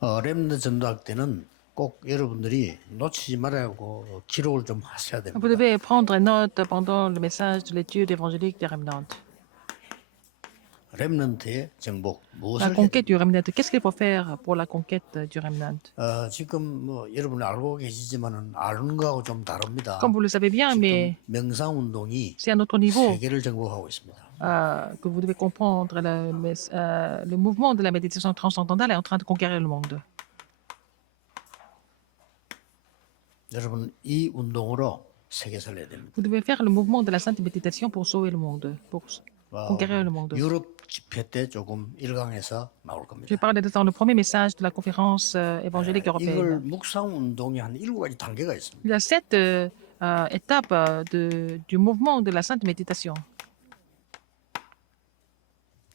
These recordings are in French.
렘넌트 전도학 때는 꼭 여러분들이 놓치지 말라고 기록을 좀 하셔야 Vous 됩니다. devez prendre note pendant le message de l'étude évangélique des remnantes. 렘넌트의 정복 La 무엇을 해야 conquête 됩니까? du remnant. Qu'est-ce qu'il faut faire pour la conquête du remnant? 지금 뭐 여러분이 알고 계시지만은 아는 거하고 좀 다릅니다. Comme vous le savez bien, 지금 mais 명상 운동이 c'est à notre niveau 세계를 정복하고 있습니다. que vous devez comprendre le mouvement de la méditation transcendantale est en train de conquérir le monde. 여러분 이 운동으로 세계 살려야 됩니다. Vous devez faire le mouvement de la sainte méditation pour sauver le monde, pour conquérir le monde. 유럽 집회 때 조금 일강에서 나올 Je 겁니다. parle dans le premier message de la conférence évangélique 이걸 européenne. 묵상 운동이 한 7가지 단계가 있습니다. Il y a 7 étapes du mouvement de la sainte méditation.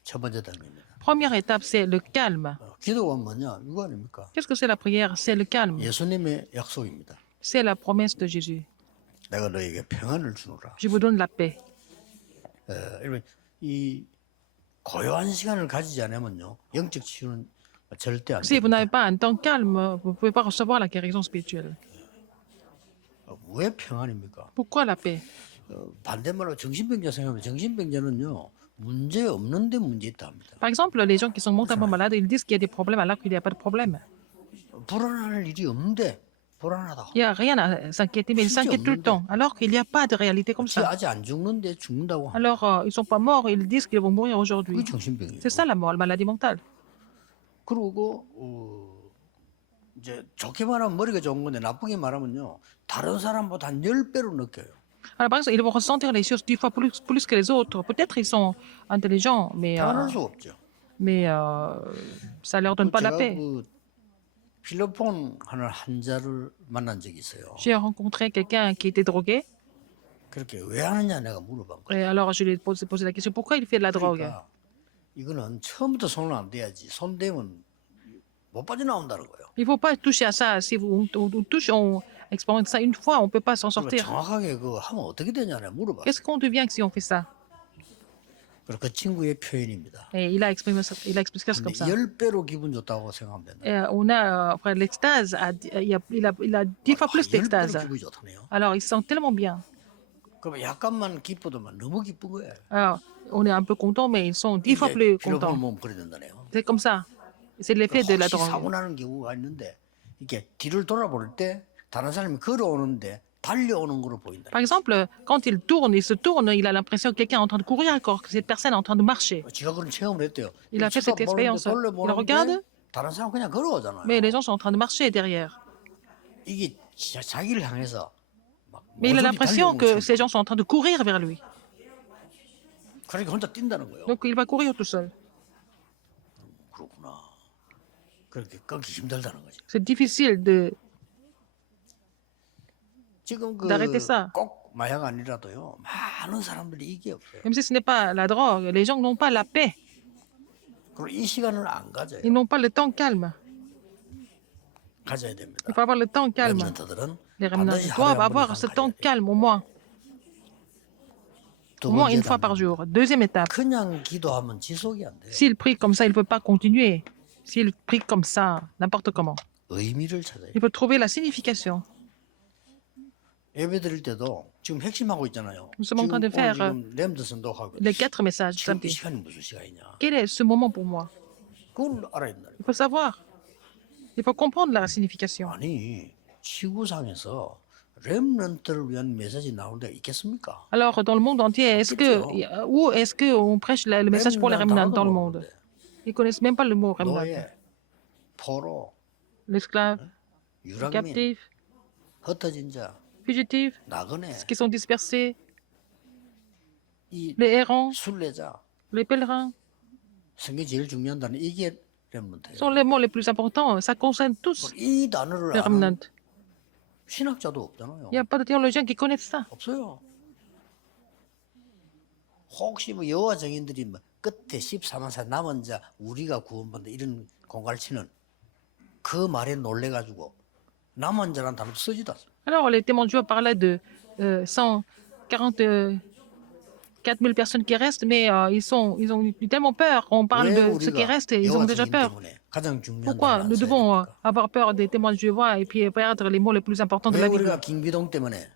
첫 번째 단계입니다. Première étape, c'est le calme. 기도가 뭐냐? 이거 아닙니까? Qu'est-ce que c'est la prière? C'est le calme. 예수님의 약속입니다. C'est la promesse de Jésus. 내가 너에게 평안을 주노라. Je vous donne la paix. 여러분 이 고요한 시간을 가지지 않으면요 영적 치유는 절대 안 Si vous 됩니다. n'avez pas un temps calme, vous ne pouvez pas recevoir la guérison spirituelle. 왜 평안입니까? Pourquoi la paix? 반대말로 정신병자 생각하면 정신병자는요 문제 없는데 문제 있다 합니다. Par exemple, les gens qui sont mentalement malades, ils disent qu'il y a des problèmes alors qu'il n'y a pas de problème. 불안할 일이 없는데 불안하다. Il n'y a rien à s'inquiéter, mais ils s'inquiètent tout le temps, alors qu'il n'y a pas de réalité comme 지 ça. 아직 안 죽는데 죽는다고 하면 Alors, ils ne sont pas morts, ils disent qu'ils vont mourir aujourd'hui. 그게 정신병이에요. C'est ça la maladie mentale. 그리고 이제 좋게 말하면 머리가 좋은 건데 나쁘게 말하면요 다른 사람보다 한 10배로 느껴요. Alors, par exemple, ils vont ressentir les choses 10 fois plus que les autres. Peut-être ils sont intelligents, 편할 수 없죠. mais ça ne leur donne pas la 제가 paix. 필로폰 하는 환자를 만난 적이 있어요. J'ai rencontré quelqu'un qui était drogué, 그렇게 왜 하느냐 내가 물어본 거예요. et alors je lui ai posé la question, pourquoi il fait de la drogue? 그러니까 이거는 처음부터 손을 안 대야지. 손 대면 못 빠져나온다는 거예요. Il ne faut pas toucher à ça. Si on touche, on expérimente ça une fois, on ne peut pas s'en 그러니까 sortir. 정확하게 그거 하면 어떻게 되냐 내가 물어봤어요. Qu'est-ce qu'on devient si on fait ça? 그리고 그 친구의 표현입니다. Et il a expliqué ça comme ça. 10배로 기분 좋다고 생각하면 된다. Et on a après, l'extase, il a 10 fois plus 10배로 d'extase. 기분이 좋다네요. Alors il se sent tellement bien. 그럼 약간만 기쁘더만 너무 기쁜 거예요. Alors on est un peu content, mais ils sont 10 fois plus 필로폰을 contents. 먹으면 그래 된다네요. C'est comme ça. C'est l'effet de la 혹시 사고 drogue. 나는 경우가 있는데 이렇게 뒤를 돌아볼 때 다른 사람이 걸어오는데 달려오는 거로 보인다. Par exemple, quand il se tourne, il a l'impression que quelqu'un est en train de courir alors que cette personne est en train de marcher. 제가 그런 체험을 했대요. Il a fait cette expérience. Il regarde, 다른 사람 그냥 걸어오잖아요. mais les gens sont en train de marcher derrière. 이게 자기를 향해서 막 Mais il a 모조리 l'impression 달려오는 que 거죠. ces gens sont en train de courir vers lui. 그러니까 혼자 뛴다는 거예요. Donc il va courir tout seul. 그렇구나. 그렇게 끊기 힘들다는 거지. C'est difficile 지금 d'arrêter ça. 꼭 마약 아니라도요. 많은 사람들이 이게 없어요. Même si ce n'est pas la drogue, les gens n'ont pas la paix. 그리고 이 시간을 안 가져요. Ils n'ont pas le temps calme. 가져야 됩니다. Il faut avoir le temps calme. 렘넌트들은 Les remnants 반드시 하루에 doivent 한 avoir 번 ce 이상 temps 가져야 돼요. calme au moins. 두 Au moins 번째 une fois par 단계. jour. Deuxième étape. 그냥 기도하면 지속이 안 돼요. S'il prie comme ça, il ne peut pas continuer. S'il prie comme ça, n'importe comment. 의미를 찾아요. Il faut trouver la signification. 예배 드릴 때도 지금 핵심하고 있잖아요. Nous sommes en train de faire 지금 렘드 선도하고 les 4 messages 지금 이 samedi. 시간이 무슨 시간이냐. Quel est ce moment pour moi? 그걸 알아야 된다. Il faut savoir. Il faut comprendre la signification. 아니 지구상에서 렘넌트를 위한 메시지 나오는 데가 있겠습니까? Alors, dans le monde entier, où est-ce qu'on prêche le message pour les remnants dans le monde? Ils ne connaissent même pas le mot remnant. 노예, 포로, L'esclave, le 유랑민, captif, 흩어진 자, fugitif, 나그네, qui sont dispersés, 이 les errants, 순례자, les pèlerins. 성경이 제일 중요한다는 이게 렘넌트예요. Sont les mots les plus importants. Ça concerne tous 이 단어를 les 아는 remnants. 신학자도 없잖아요. Il n'y a pas de théologiens qui connaissent ça. 없어요. 혹시 뭐 여호와 증인들이 뭐 끝에 14만 사 남은 자 우리가 구원받는다 이런 공갈치는 그 말에 놀래가지고 남은 자란 단어도 쓰지도 않습니다. Alors, les témoins de Jéhovah parlaient de 144 000 personnes qui restent, mais ils ont eu tellement peur. On parle 왜 de ceux qui 우리가 restent et ils 여호와 ont déjà 증인 peur. 때문에 가장 중요한 Pourquoi 단어를 안 nous 써야 devons 됩니까? avoir peur des témoins de Jéhovah et puis perdre les mots les plus importants de 왜 la Bible? 우리가 김기동 때문에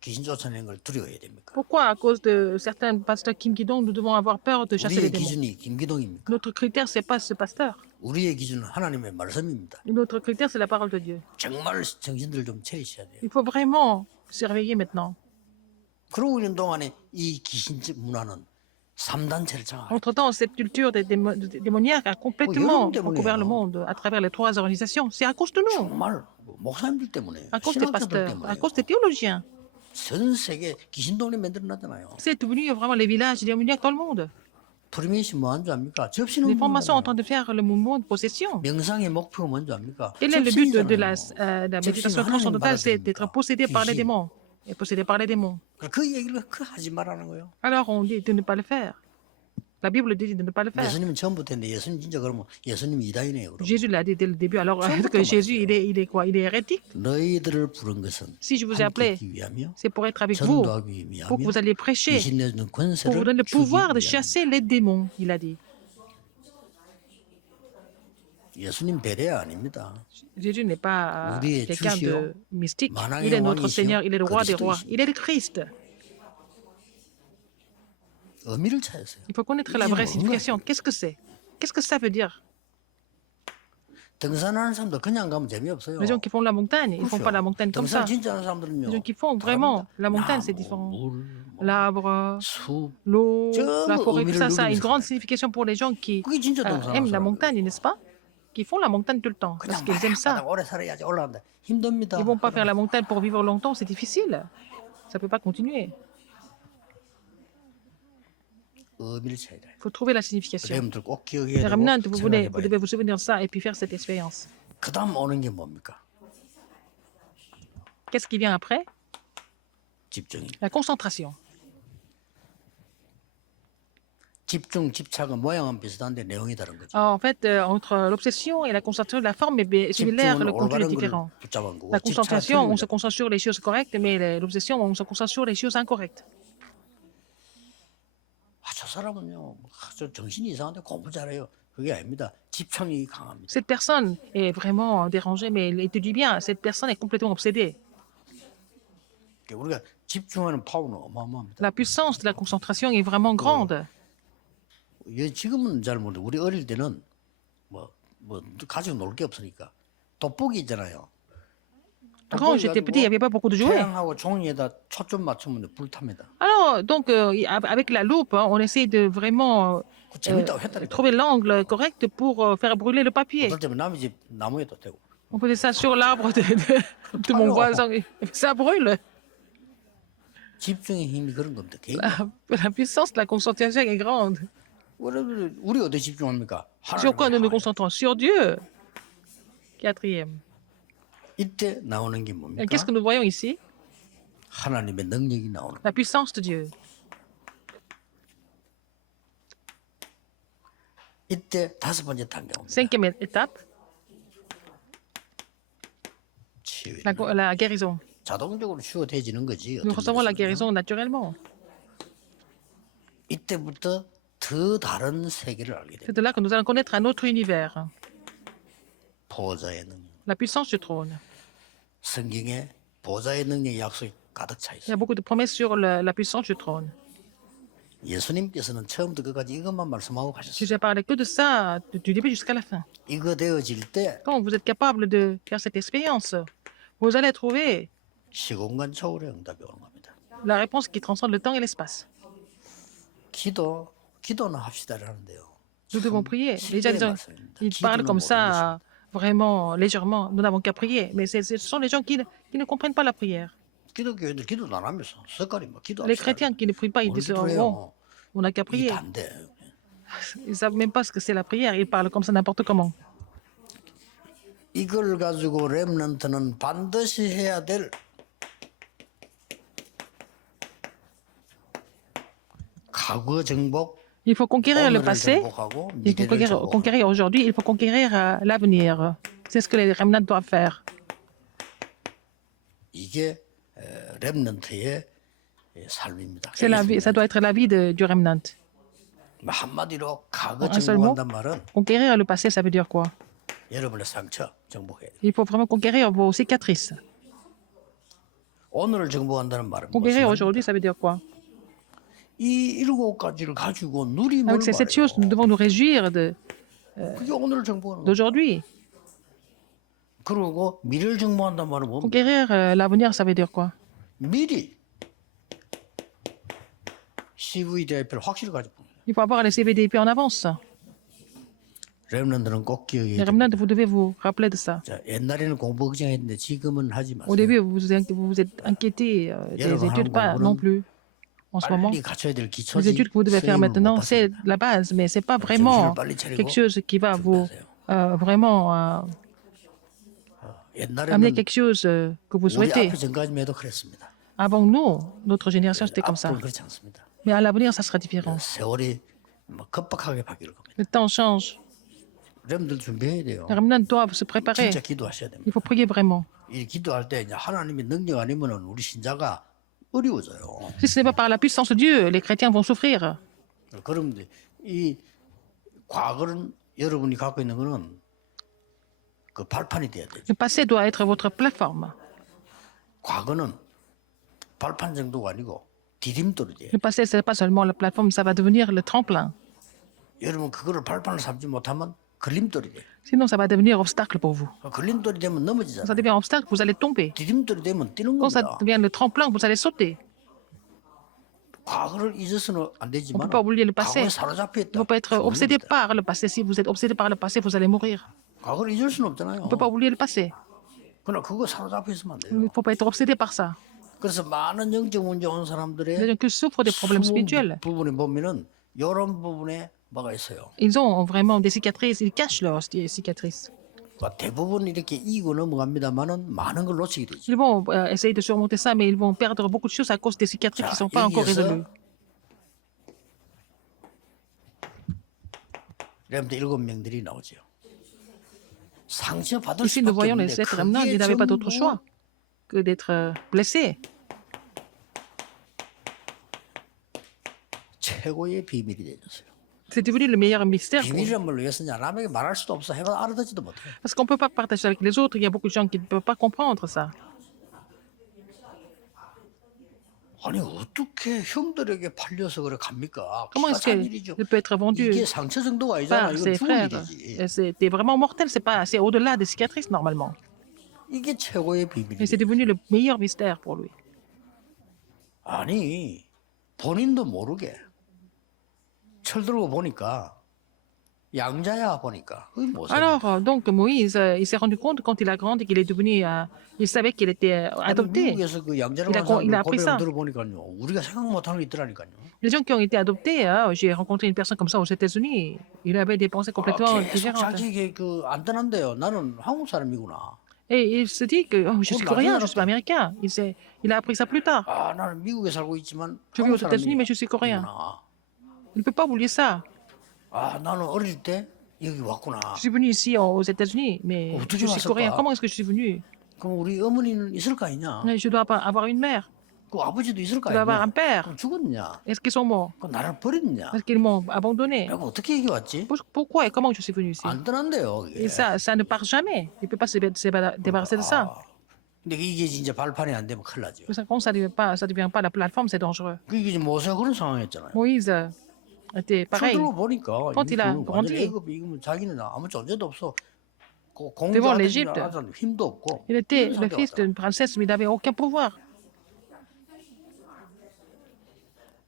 귀신 쫓아내는 걸 두려워해야 됩니까? Pourquoi, à cause de certains pasteurs Kim Ki-dong, nous devons avoir peur de chasser les 우리의 démons? 기준이 김기동입니까? Notre critère, c'est pas ce pasteur. 우리의 기준은 하나님의 말씀입니다. Notre critère, c'est la parole de Dieu. 정말 정신들 좀 차리셔야 돼요. Il faut vraiment se réveiller maintenant. 그러고 있는 동안에 이 귀신집 문화는 3단체를 장악해요. Entre-temps, cette culture des démoniaques a complètement Oh, recouvert le monde à travers les trois organisations. C'est à cause de nous, 정말 목사님들 때문에 à cause des 신학자들 pasteurs, 때문에 à cause des théologiens. 전 세계 귀신 동네 만들어놨잖아요. C'est devenu vraiment les villages démoniaques dans le monde. 프리메이션 뭐한 줄 압니까? Les 접신은 formations en train de faire le mouvement de possession. 명상의 목표가 뭔지 압니까? Quel est le but de la 접신이잖아요. méditation transcendantale? C'est d'être possédé par les démons. Et possédé par les démons. 그 얘기를 하지 말라는 거예요. Alors on dit de ne pas le faire. La Bible dit de ne pas le faire. 예수님은 처음부터 했는데 예수님 진짜 그러면 예수님 이단이네요. 그럼. Jésus l'a dit dès le début. Alors que Jésus, il est quoi? Il est hérétique. 너희들을 부른 것은 Si je vous ai appelé, 함께 있기 위하며 c'est pour être avec vous, 전도하기 pour que 위하며 vous alliez prêcher, 귀신 내주는 pour vous 권세를 donner le 주기 pouvoir de 위하며. chasser les démons, il a dit. 예수님 배대 아닙니다. Jésus n'est pas 우리의 quelqu'un 주시오, de mystique. 만왕의 Il est notre 왕이시오, Seigneur, il est le roi des rois, 그리스도이시오. il est le Christ. 의미를 찾으세요. Il faut connaître la 이게 vraie 뭔가? signification. Qu'est-ce que c'est? Qu'est-ce que ça veut dire? 등산하는 사람들 그냥 가면 재미없어요. Les gens qui font la montagne, ils ne font pas la montagne comme ça. 등산 진짜 하는 사람들은요. Les gens qui font vraiment la montagne, c'est 나무, différent. 물, L'arbre, 숲. l'eau, 전부 la forêt, tout 의미를 ça, ça a une 누리면서 grande signification pour les gens qui 그게 진짜 등산하는 aiment la 사람들. montagne, n'est-ce pas? Qui font la montagne tout le temps, parce 그냥 qu'ils aiment ça. 마다마다 오래 살아야지 올라간다. 힘듭니다. Ils ne vont pas faire la montagne pour vivre longtemps, c'est difficile. Ça ne peut pas continuer. 의미를 찾아야 돼요. Il faut trouver la signification. 여러분들 꼭 기억해야 Les 되고 remnants, vous 생각해봐야 devez 돼요. vous souvenir de ça et puis faire cette expérience. 그다음 오는 게 뭡니까? Qu'est-ce qui vient après? 집중이. La concentration. 집중, 집착은 모양은 비슷한데 내용이 다른 거죠. En fait, entre l'obsession et la concentration, la forme est similaire, 집중은 le contenu est 올바른 걸 différent. 붙잡은 거고 La concentration, on se 집착은 concentre sur les choses correctes, mais l'obsession, on se concentre sur les choses incorrectes. 저 사람은요, 저 정신이 이상한데 공부 잘해요. 그게 아닙니다. 집착이 강합니다. Cette personne est vraiment dérangée, mais elle étudie bien. Cette personne est complètement obsédée. 우리가 집중하는 파워는 어마어마합니다. La puissance de la concentration est vraiment grande. 지금은 잘 모르는데 우리 어릴 때는 뭐 가지고 놀 게 없으니까 돋보기 있잖아요. Quand j'étais petit, il n'y avait pas beaucoup de jouets. 태양하고 종이에다 초점 맞추면 불탑니다. Alors, donc, avec la loupe, hein, on essaie de vraiment 그 재밌다고 했다니까. trouver l'angle correct pour faire brûler le papier. 어떨 때면 남의 집 나무에도 되고. On faisait ça sur l'arbre de mon voisin. Et ça brûle. 집중의 힘이 그런 겁니다. 개인. La puissance de la concentration est grande. 우리 어디 집중합니까? Sur quoi nous nous 하나님의 concentrons? Sur Dieu. Quatrième. 이때 나오는 게 Et 뭡니까? qu'est-ce que nous voyons ici? 하나님의 능력이 나오는 거예요. La puissance de Dieu. 이때 다섯 번째 단계입니다. Cinquième étape, 치유. la guérison. 자동적으로 치유돼지는 거지. Nous 어떤 recevons la 것은. guérison naturellement. 이때부터 더 다른 세계를 알게 C'est 됩니다. de là que nous allons connaître un autre univers. 보좌의 능력. La puissance du trône. 성경에 보좌의 능력의 약속이 가득 차 Il y 있어요. a beaucoup de promesses sur la puissance du trône. 예수님께서는 처음부터 끝까지 이것만 말씀하고 Si 가셨어요. j'ai parlé que de ça, du début jusqu'à la fin. 이거 되어질 때 Quand vous êtes capable de faire cette expérience, vous allez trouver 시공간 초월의 응답이 오는 겁니다. la réponse qui transcende le temps et l'espace. 기도는 합시다라는데요. Nous devons prier. Les gens, 실제의 말씀입니다. ils parlent 기도는 comme 모르는 ça, vraiment légèrement. Nous n'avons qu'à prier. Mais ce sont les gens qui ne comprennent pas la prière. 기독교인들 기도도 안 하면서 석가리 뭐 Les 기도합시다. chrétiens qui ne prient pas, ils 뭘 disent 기도해요? bon, on n'a qu'à 이 prier. 반대. Ils ne savent même pas ce que c'est la prière. Ils parlent comme ça n'importe comment. 이걸 가지고 렘넌트는 반드시 해야 될 과거 정복, Il faut conquérir le 오늘을 passé. 정복하고 Il faut 미래를 정복하고. conquérir aujourd'hui. Il faut conquérir l'avenir. C'est ce que les remnants doivent faire. 이게 렘넌트의 삶입니다. C'est la vie, ça doit être la vie du remnant. 한마디로 과거 Un seul mot. 정복한단 말은 Conquérir le passé, ça veut dire quoi? 여러분의 상처 정복해야 돼요. Il faut vraiment conquérir vos cicatrices. 오늘을 정복한다는 말은 Conquérir 무슨 aujourd'hui, 말입니까? ça veut dire quoi? 이 7가지를 가지고 누림을 Avec ces 7 choses, nous 말해요. devons nous réjouir 그게 오늘을 정복하는 거예요. d'aujourd'hui. 그리고 미래를 정복한다는 말은 뭡니까? Conquérir l'avenir, ça veut dire quoi? 미리 CVDIP를 확실히 가지고 Il faut avoir les CVDP en avance. 렘넌트는 꼭 기억해야 Les 돼요. remnants, vous devez vous rappeler de ça. 자, 옛날에는 공부 걱정했는데 지금은 하지 Au 마세요. début, vous vous êtes inquiété des études, pas non plus en ce moment. 빨리 갖춰야 될 Les 기초지. études que vous devez faire 선생님은 maintenant, 못 c'est 받습니다. la base, mais c'est pas 정신을 vraiment 빨리 차리고 quelque chose qui va vous 준비하세요. vraiment 옛날에는 amener quelque chose que vous 우리 souhaitez. 앞에 전까지만 해도 그랬습니다. Avant nous, notre génération, c'était comme ça. 앞으로는 그렇지 않습니다. Mais à l'avenir, ça sera différent. 세월이 뭐 급박하게 바뀔 겁니다. Le temps change. 여러분들 준비해야 돼요. Les remnants doivent se préparer. 진짜 기도하셔야 됩니다. Il faut prier vraiment. 이 기도할 때 이제 하나님의 능력 아니면은 우리 신자가 어려워져요. Si ce n'est pas par la puissance de Dieu, les chrétiens vont souffrir. 그럼 이 과거는 여러분이 갖고 있는 거는 그 발판이 돼야 되죠. Le passé doit être votre plateforme. 과거는 발판 정도가 아니고 디딤돌이 돼요. Le passé, ce n'est pas seulement la plateforme, ça va devenir le tremplin. 여러분 그거를 발판을 삼지 못하면 걸림돌이 돼요. Sinon, ça va devenir obstacle pour vous. 걸림돌이 되면 Quand ça 넘어지잖아요. devient obstacle, vous allez tomber. 디딤돌이 되면 뛰는 Quand ça 겁니다. devient le tremplin, vous allez sauter. 과거를 잊어서는 안 On ne 되지만 peut pas oublier le passé. 과거에 사로잡혀 Il ne 있다. faut pas être obsédé par le passé. Si vous êtes obsédé par le passé, vous allez mourir. 과거를 잊을 수는 없잖아요. On ne peut pas oublier le passé. 그러나 그거 사로잡혀 있으면 안 Il 돼요. ne faut pas être obsédé par ça. 그래서 많은 영적 문제 온 Les 사람들의 gens qui souffrent des problèmes spirituels, 부분에 보면은 이런 부분에 뭐가 있어요. ils ont vraiment des cicatrices. Ils cachent leurs cicatrices. 그러니까 대부분 이렇게 이기고 넘어갑니다만은 많은 걸 놓치게 되죠. Ils vont essayer de surmonter ça, mais ils vont perdre beaucoup de choses à cause des cicatrices qui ne sont pas encore résolues. 여러분들 7명들이 나오죠. 상처 받을 Ici, nous 수밖에 voyons les 없는데 7 remnants, 그게 ils n'avaient pas d'autre 전부 choix que d'être blessés. 최고의 비밀이 되었어요. C'est devenu le meilleur mystère. 비밀이란 말 왜 쓰냐? 남에게 말할 수도 없어. 해봐 알아듣지도 못해. Parce qu'on ne peut pas partager avec les autres. Il y a beaucoup de gens qui ne peuvent pas comprendre ça. 아니 어떻게 형들에게 팔려서 그래 갑니까? Comment 기가 est-ce 찬 일이죠. qu'il peut être vendu 이게 상처 정도가 아니잖아. par 이건 ses 죽을 frères? 일이지. C'était vraiment mortel. C'est au-delà des cicatrices normalement. 이게 최고의 Et 비밀이지. c'est devenu le meilleur mystère pour lui. 아니 본인도 모르게 철들고 보니까 양자야 보니까 그게 뭐 Alors, donc Moïse, il s'est rendu compte quand il a grandi qu'il est devenu, il savait qu'il était adopté. 미국에서 그 양자라고 Il a 하는 사람들 appris ça. 고백을 들어보니까요. 우리가 생각 못하는 게 있더라니까요. Les gens qui ont été adoptés, j'ai rencontré une personne comme ça aux États-Unis. Il avait des pensées complètement 계속 différentes. 자기에게 그 안 떠난대요. 나는 한국 사람이구나. Et il se dit que oh, je suis coréen, je suis pas américain. Il a appris ça plus tard. 아 나는 미국에 살고 있지만 Je vis aux 한국 États-Unis, mais je suis coréen. 사람이구나. Il ne peut pas oublier ça. 아 나는 어릴 때 여기 왔구나. Je suis venu ici aux États-Unis, mais 어떻게 je suis 왔을까? coréen. Comment est-ce que je suis venu? 그럼 우리 어머니는 있을 거 아니냐? Je dois pas avoir une mère. 그 아버지도 있을 거 Je dois avoir 아니냐? un père. 그럼 죽었냐? Est-ce qu'ils sont morts? 그 나를 버렸냐? Est-ce qu'ils m'ont abandonné? 내가 어떻게 여기 왔지? Pourquoi et comment je suis venu ici? 안 떠난대요. 이게. Et ça ne part jamais. Il ne peut pas se débarrasser de ça. 근데 이게 진짜 발판이 안 되면 큰일 나죠. Quand ça ne devient pas la plateforme, c'est dangereux. 그게 이제 모세가 그런 상황이었잖아요. Moïse était pareil. 철들어 보니까 Quand il a 완전 grandi. 애굽 이거면 자기는 아무 존재도 없어. Devant l'Égypte. 힘도 없고. Il était 이런 le 상태가 fils 왔다. d'une princesse, mais il n'avait aucun pouvoir.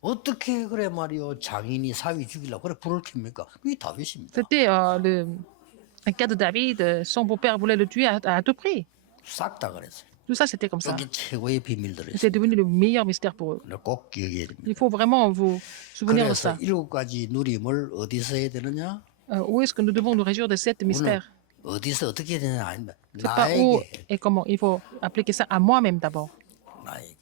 어떻게 그래 말이요 장인이 사위 죽이려고 그래 불을 켭니까? 그게 다윗입니다. C'était le cas de David. Son beau-père voulait le tuer à tout prix. 싹 다 그랬어요. Tout ça, c'était comme ça. 여기 최고의 비밀들이 C'est 있어요. devenu le meilleur mystère pour eux. 꼭 기억해야 됩니다. Il faut vraiment vous souvenir de 그래서 ça. 7가지 누림을 어디서 해야 되느냐? Où est-ce que nous devons nous réjouir de cet mystère? 어디서 어떻게 해야 되느냐 아닙니다. C'est pas où 나에게 et comment. Il faut appliquer ça à moi-même d'abord. 나에게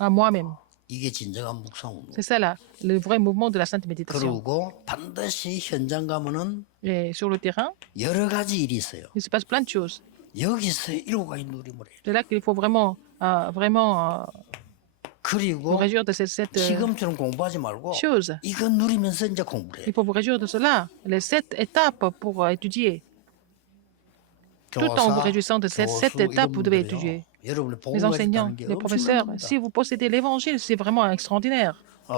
À moi-même. 이게 진정한 묵상입니다. C'est ça le vrai mouvement de la sainte méditation. 그리고 반드시 현장 가면은 Et sur le terrain, 여러 가지 일이 있어요. il se passe plein de choses. 여기서 7가지 누림을 해요. C'est là qu'il faut vraiment nous 그리고 réjouir de cette 지금처럼 공부하지 말고 chose. 이거 누리면서 이제 공부를 해요. Il faut vous réjouir de cela. Les 7 étapes pour étudier. Tout en vous 교사, réjouissant de cette 교수 étape, vous devez 이런 분들이요. étudier. 여러분이 Les 복음 enseignants, 가졌다는 게 les professeurs, 엄청납니다. si vous possédez l'évangile, c'est vraiment extraordinaire.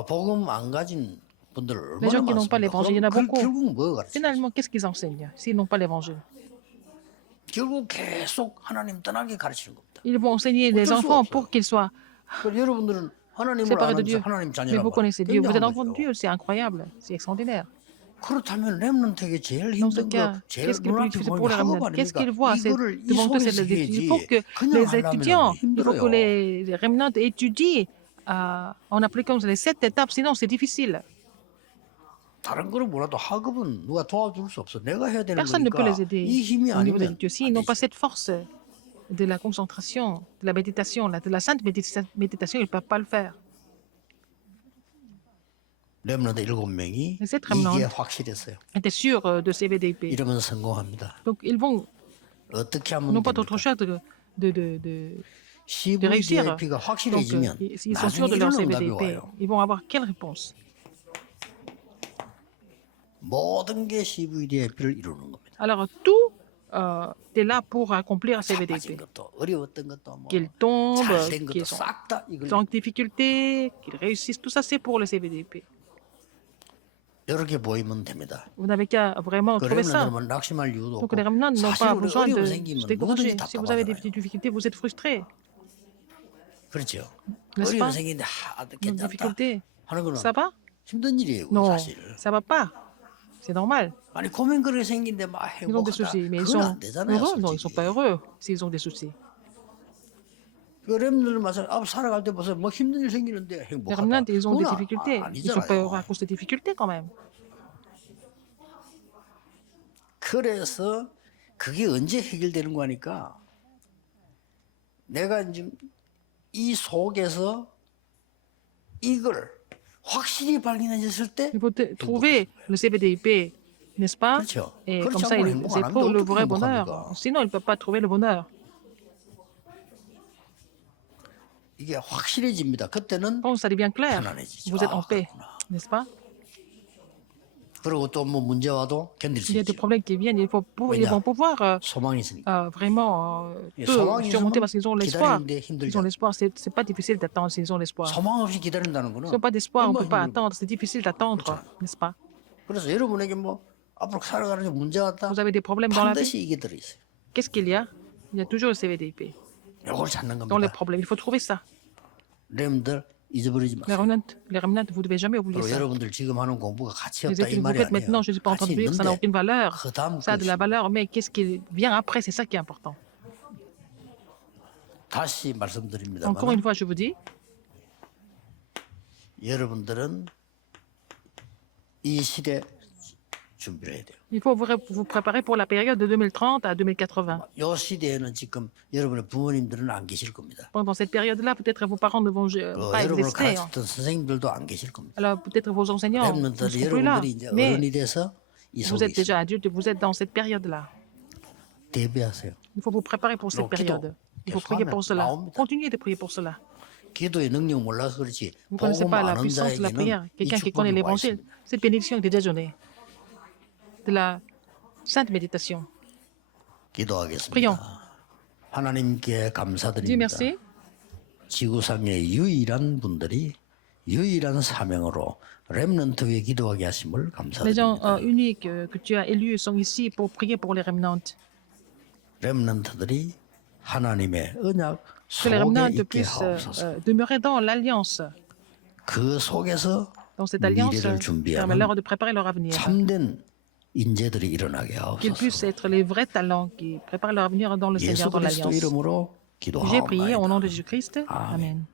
복음 안 가진 분들 Les gens 얼마나 qui n'ont pas 많습니까? l'évangile, il y en a 그럼 beaucoup. 결국은 뭐 가르치죠? Finalement, qu'est-ce qu'ils enseignent s'ils n'ont pas l'évangile? 결국 계속 하나님 떠나게 가르치는 겁니다. Ils vont enseigner les 어쩔 수 enfants 없어요. pour qu'ils soient 그래서 여러분들은 하나님을 séparés de 아면서 Dieu. 하나님 Mais 자녀란 vous 말 connaissez Dieu, vous êtes 굉장한 enfant de 거죠. Dieu, c'est incroyable, c'est extraordinaire. 그렇다면 렘넌트에게 제일 Dans ce 힘든 거, cas, 제일 qu'est-ce qui est le plus 눈앞에 difficile 보이는 pour les 학업 remnants? Qu'est-ce 아닙니까? qu'ils voient? C'est 이거를 이 devant eux, c'est 속에서 les études. Il faut 해야지 que 그냥 les 하려면 étudiants, il faut 힘들어요. que les remnants étudient en appliquant les 7 étapes, sinon c'est difficile. 다른 거는 뭐라도 학업은 누가 도와줄 수 없어. 내가 해야 되는 Personne ne peut 거니까 les aider 이 힘이 au niveau des 아니면 études. S'ils 안 n'ont pas 되지. cette force de la concentration, de la méditation, de la sainte méditation, ils ne peuvent pas le faire. 렘넌트 7명이 Les 7 이게 remnants 확실했어요. étaient sûrs de CVDP. 이러면 성공합니다. Donc ils vont, 어떻게 하면 n'ont pas d'autre 됩니까? choix de réussir. CVDIP가 Donc 확실해지면 s'ils sont sûrs 나중에 de leur 이런 응답이 CVDP, 와요. ils vont avoir quelle réponse? 모든 게 CVDIP를 이루는 겁니다. Alors tout est là pour accomplir 자빠진 CVDP. 것도 어려웠던 것도 뭐 Qu'ils tombent, 잘된 qu'ils 것도 싹 다 이걸 sont en difficulté, qu'ils réussissent, tout ça c'est pour le CVDP. 이렇게 보이면 됩니다. Vous n'avez qu'à vraiment 그 trouver ça. 렘넌트는 낙심할 이유도 Donc 없고 les remnants n'ont 사실 pas 우리 besoin de 어려움 se 생기면 décourager. 뭐든지 Si vous avez des 답답하잖아요. difficultés, vous êtes frustré. 그렇죠. N'est-ce 어려움 pas? 생기는데 Une 괜찮다 difficulté, 하는 거는 ça va? 힘든 일이에요. Non, 사실. ça va pas. C'est normal. 아니 고민 그렇게 생긴데 막 Ils ont des 행복하다. soucis, mais ils 그건 sont 안 되잖아요. heureux? Non, ils ne sont 솔직히. pas heureux s'ils ont des soucis. 그 렘넌트를 마찬가지 앞 살아갈 때 보세요. 뭐 힘든 일 생기는데 Les 행복하다. remnants, ils ont des 그건 difficultés. Ils ne sont pas heureux à 아니잖아요. cause des difficultés quand même. 그래서 그게 언제 해결되는 거니까 내가 지금 이 속에서 이걸 확실히 발견했을 때 Il faut trouver le CVDIP, n'est-ce pas? 그렇죠. Et 그렇지 comme ça, 않고는 ils 행복 안 하는데 éprouvent le 어떻게 vrai bonheur. 행복합니까? Sinon, ils ne peuvent pas trouver le bonheur. 이게 확실해집니다. 그때는 Quand ça devient clair, 편안해지죠. vous êtes en 아, paix, 그렇구나. n'est-ce pas? 그리고 또 뭐 문제 와도 견딜 수 Il y a des 있죠. problèmes qui viennent, ils vont pouvoir 소망이 있으니까. vraiment 예, peu 소망이 surmonter 있으면 parce qu'ils ont l'espoir. 기다리는데 Ils ont 힘들죠. l'espoir, c'est pas difficile d'attendre s'ils ont l'espoir. 소망 없이 기다린다는 S'ils 거는 n'ont pas d'espoir, on ne peut pas 힘들고. attendre, c'est difficile d'attendre, n'est-ce pas? 그래서 여러분에게 뭐 앞으로 살아가는 문제 왔다 Vous avez des problèmes dans la vie. 반드시 이게 들어있어요. Qu'est-ce qu'il y a? Il y a toujours le CVDP. 이걸 찾는 Dans les 겁니다. problèmes, il faut trouver ça. 렘들 잊어버리지 Les 마세요. remnants, vous ne devez jamais oublier 그리고 ça. 여러분들 지금 하는 공부가 가치 Les 없다 이 études que vous 말이 faites 아니에요. maintenant, je ne suis pas en train 가치 de dire que ça n'a 있는데 aucune valeur. 그 다음 Ça a de la 것이 valeur, mais qu'est-ce qui vient après, c'est ça qui est important. 다시 Encore 말씀드립니다만 une fois, je vous dis, 여러분들은 이 시대 준비를 해야 돼요. il faut vous préparer pour la période de 2030 à 2080. 이 시대에는 지금 여러분의 부모님들은 안 계실 겁니다. Pendant cette période-là, peut-être vos parents ne vont pas 여러분을 exister. 가르쳤던 선생님들도 안 계실 겁니다. Alors peut-être vos enseignants ne 렘넌트들 seront plus là. 여러분들이 이제 Mais 어른이 돼서 이 vous 속에 êtes déjà 있어요. adulte, vous êtes dans cette période-là. 대비하세요. Il faut vous préparer pour cette Donc, 기도. période. Il faut prier pour cela. 나옵니다. Continuez de prier pour cela. 기도의 능력 몰라서 그렇지. Vous ne connaissez 복음 pas la 아는 puissance de la prière. 자에게는 이 Quelqu'un qui connaît 축복이 와 l'évangile, 있습니다. cette bénédiction est déjà donnée. De la sainte méditation. 기도하겠습니다. Prions. 하나님께 Dieu 감사드립니다. merci. 지구상의 유일한 분들이 유일한 사명으로 렘넌트 위에 기도하게 하심을 Les gens 감사드립니다. uniques que tu as élus sont ici pour prier pour les remnants. 렘넌트들이 하나님의 언약 Que les 속에 remnants 있게 puissent 하옵소서. demeurer dans l'alliance. 그 속에서 Dans cette alliance, 미래를 준비하는 permet-leur de préparer leur avenir. 참된 인재들이 일어나게 Qu'ils puissent 하옵소서. être les vrais talents qui préparent leur avenir dans le 예수 Seigneur, dans 그리스도 l'alliance. 이름으로 J'ai prié au nom de 기도하옵나이다. Jésus-Christ. Amen. Amen.